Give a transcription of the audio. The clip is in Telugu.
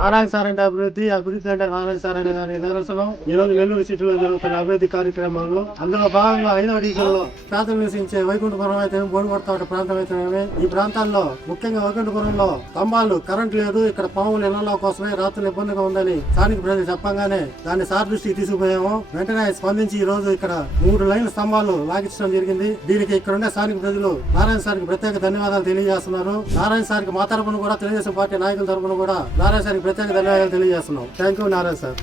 నారాయణ సార్ అంటే అభివృద్ధి అంటే నారాయణ సార్ అనే దాని నిదర్శనం. ఈ రోజు నెల్లూరు సిటీలో జరుగుతున్న అభివృద్ధి కార్యక్రమాల్లో అందులో భాగంగా 5వ డివిజన్లో ప్రాంతం నివసించే వైకుంఠపురం అయితే బోడికొడతాట ప్రాంతం అయితే ఈ ప్రాంతాల్లో ముఖ్యంగా వైకుంఠపురంలో స్తంభాలు కరెంట్ లేదు, ఇక్కడ పాములు ఇళ్లలో కోసమే రాత్రులు ఇబ్బందిగా ఉందని స్థానిక ప్రజలు చెప్పగానే దాన్ని సార్ దృష్టికి తీసుకుపోయాము. వెంటనే స్పందించి ఈ రోజు ఇక్కడ 3 లైన్ల స్తంభాలు లాగించడం జరిగింది. దీనికి ఇక్కడ ఉండే స్థానిక ప్రజలు నారాయణ సార్కి ప్రత్యేక ధన్యవాదాలు తెలియజేస్తున్నారు. నారాయణ సార్కి మా తరపున కూడా తెలుగుదేశం పార్టీ నాయకుల తరపున కూడా నారాయణ సార్కి ప్రత్యేక ధన్యవాదాలు తెలియజేస్తున్నాం. Thank you Narayana sir.